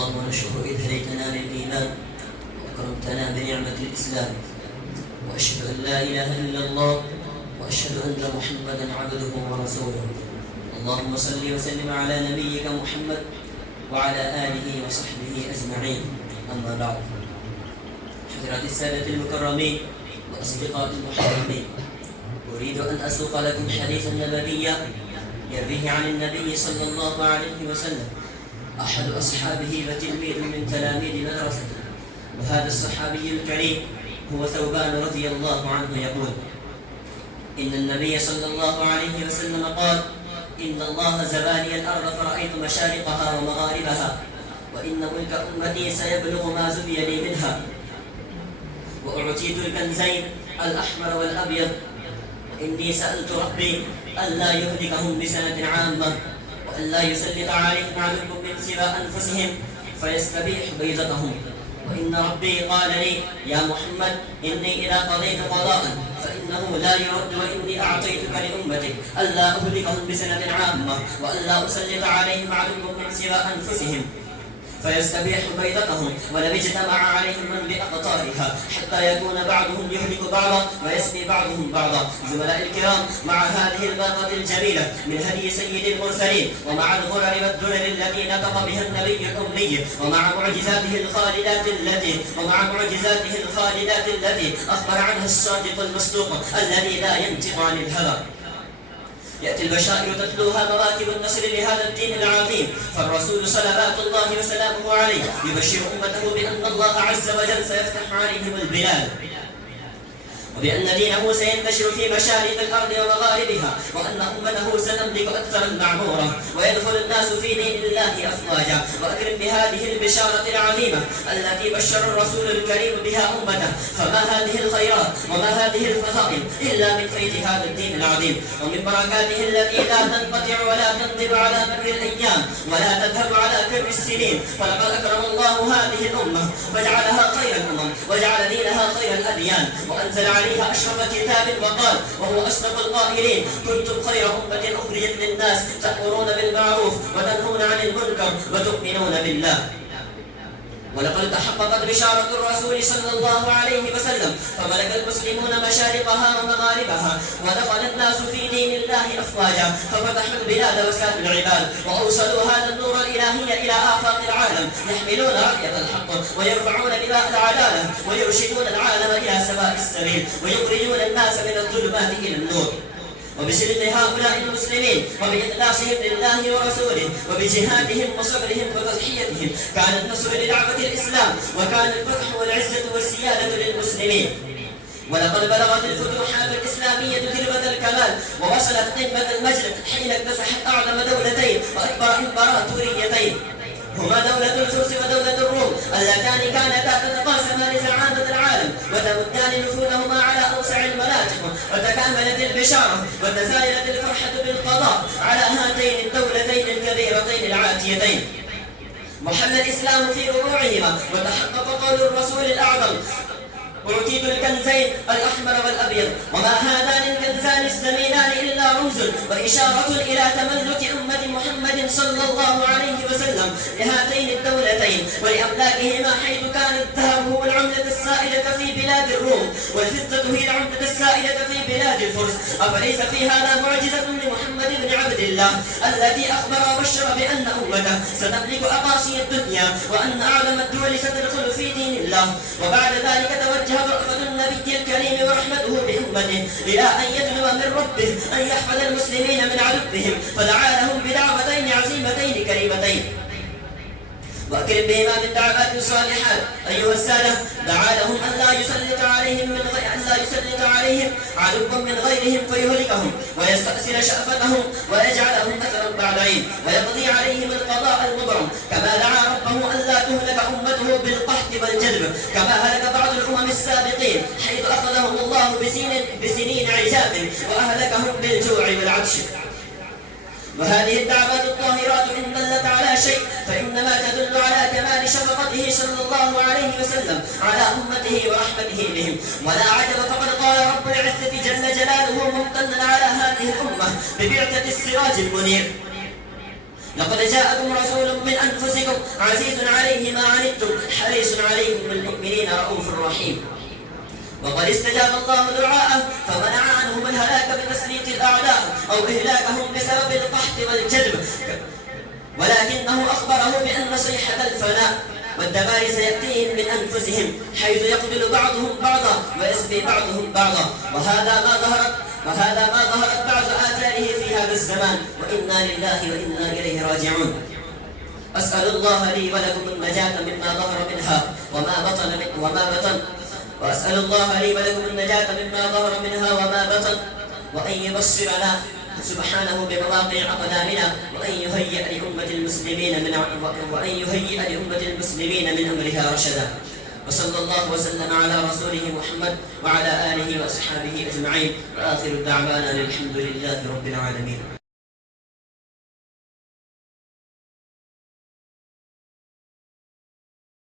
اللهم نشكر إذ هديتنا للإيمان وأكرمتنا بنعمة الإسلام، وأشهد أن لا إله إلا الله، وأشهد أن محمدا عبده ورسوله. اللهم صل وسلم على نبيك محمد وعلى آله وصحبه أجمعين. أما بعد، حضرات السادة المكرمين وأصدقاء المحترمين، أريد أن أسوق لكم حديثا نبويا يرويه عن النبي صلى الله عليه وسلم أحد أصحابه وتلميذ من تلاميذ مدرسته. وهذا الصحابي الكريم هو ثوبان رضي الله عنه يقول: إن النبي صلى الله عليه وسلم قال: إن الله زباني الأرض فرأيت مشارقها ومغاربها، وإن ملك أمتي سيبلغ ما زبي لي منها، وأعطيت الكنزين الأحمر والأبيض، وإني سألت ربي ألا يهلكهم بسنة عامة، وألا يسلط عليهم عدو من سوى أنفسهم فيستبيح بيضتهم. وإن ربي قال لي: يا محمد، إني إذا قضيت قضاء فإنه لا يرد، وإني أعطيتك لأمتك ألا أهلكهم بسنة عامة، وألا أسلط عليهم عدو من سوى أنفسهم فيستبيح بيضتهم، ولم اجتمع عليهم من بأقطارها حتى يكون بعضهم يهلك بعضا ويسقي بعضهم بعضا. زملاء الكرام، مع هذه البركة الجميلة من هدي سيد المرسلين، ومع الغرر والدرر التي نطق بها النبي الأمي، ومع معجزاته الخالدات التي أخبر عنها الصادق المصدوق الذي لا ينطق عن الهوى، يأتي البشائر تتلوها مراكب النصر لهذا الدين العظيم. فالرسول صلوات الله وسلامه عليه يبشر أمته بأن الله عز وجل سيفتح عليهم البلاد، وبأن دينه سينتشر في مشارق الأرض ومغاربها، وأن أمته ستملك أكثر المعمورة، ويدخل الناس في دين الله أفواجا. وأكرم بهذه البشارة العظيمة التي بشر الرسول الكريم بها أمته. فما هذه الخيرات وما هذه الفضائل إلا من فيض هذا الدين العظيم، ومن بركاته التي لا تنقطع ولا تنضب على مر الأيام ولا تذهب على كر السنين. فلقد أكرم الله هذه الأمة فجعلها خير الأمم، وجعل دينها خير الأديان، وأنزل عليها أشرف كتاب وقال، وهو أصدق القائلين: كنتم خير أمة أخرجت للناس تأمرون بالمعروف وتنهون عن المنكر وتؤمنون بالله. ولقد تحققت بشارة الرسول صلى الله عليه وسلم، فملك المسلمون مشارقها ومغاربها، ودخل الناس في دين الله أفواجا، ففتحوا البلاد وسادوا العباد، وأوصلوا هذا النور الإلهي إلى آفاق العالم، يحملون راية الحق ويرفعون لواء العدالة، ويرشدون العالم إلى سواء السبيل، ويخرجون الناس من الظلمات إلى النور. وبسلم هؤلاء المسلمين وبإخلاصهم لله ورسوله وبجهادهم وصبرهم وتضحيتهم كان النصر لدعوة الإسلام، وكان الفتح والعزة والسيادة للمسلمين. ولقد بلغت الفتوحات الإسلامية ذروة الكمال، ووصلت قمة المجد حين اكتسحت أعظم دولتين وأكبر إمبراطوريتين، هما دولة الفرس ودولة الروم، اللتان كانتا تتقاسمان زعامة العالم وتمدان نفوذهما على أوسع المناطق. وتكاملت البشارة وتزايدت الفرحة بالقضاء على هاتين الدولتين الكبيرتين العاتيتين. محل الإسلام في ربوعهما، وتحقق قول الرسول الأعظم: أعطيت الكنزين الأحمر والأبيض. وما هذان الكنزان الثمينان إلا رمز وإشارة إلى تملك أمة محمد صلى الله عليه وسلم لهاتين الدولتين ولأملاكهما، حيث كان الذهب هو العملة السائدة في بلاد الروم، والفضة هي العملة السائدة في بلاد الفرس. أفليس في هذا معجزة لمحمد بن عبد الله الذي أخبر وبشر بأن أمته ستملك أقاصي الدنيا، وأن أعظم الدول ستدخل في دين الله؟ وبعد ذلك توجه رأفة النبي الكريم ورحمته بأمته إلى أن يطلب من ربه أن يحفظ المسلمين من عدوهم، فدعا لهم بدعوتين عظيمتين كريمتين، وأكرم بهما من دعوات الصالحات. أيها السادة، دعا لهم أن لا يسلط عليهم عدوا من غيرهم فيهلكهم ويستأصل شأفتهم ويجعلهم أثرا بعد عين، ويقضي عليهم القضاء المبرم، كما دعا ربه أن لا تهلك أمته بالقحط والجذب كما هلك بعض الأمم السابقين، حيث أخذهم الله بسنين عجاف وأهلكهم بالجوع والعطش. وهذه الدعوات الطاهرات إن دلت على شيء فإنما تدل على كمال شفقته صلى الله عليه وسلم على أمته ورحمته بهم. ولا عجب، فقد قال رب العزة جل جلاله ممتنا على هذه الأمة ببعثة السراج المنير: لقد جاءكم رسول من أنفسكم عزيز عليه ما عنتم حريص عليكم بالمؤمنين رؤوف رحيم. وقد استجاب الله دعاءه فمنع عنهم الهلاك بتسليط الأعداء أو إهلاكهم بسبب القحط والجدب، ولكنه أخبره بأن صيحة الفناء والدمار سيأتيهم من أنفسهم، حيث يقتل بعضهم بعضا ويسبي بعضهم بعضا، وهذا ما ظهرت بعض آثاره في هذا الزمان، وإنا لله وإنا إليه راجعون. أسأل الله لي ولكم النجاة مما ظهر منها وما بطن وأسأل الله لي ولكم النجاة مما ظهر منها وما بطن، وأن يبصرنا سبحانه بمواقع أقدامنا، وأن يهيئ لأمة المسلمين من أمرها رشدا. وصلى الله وسلم على رسوله محمد وعلى آله وأصحابه أجمعين، وآخر دعوانا الحمد لله رب العالمين.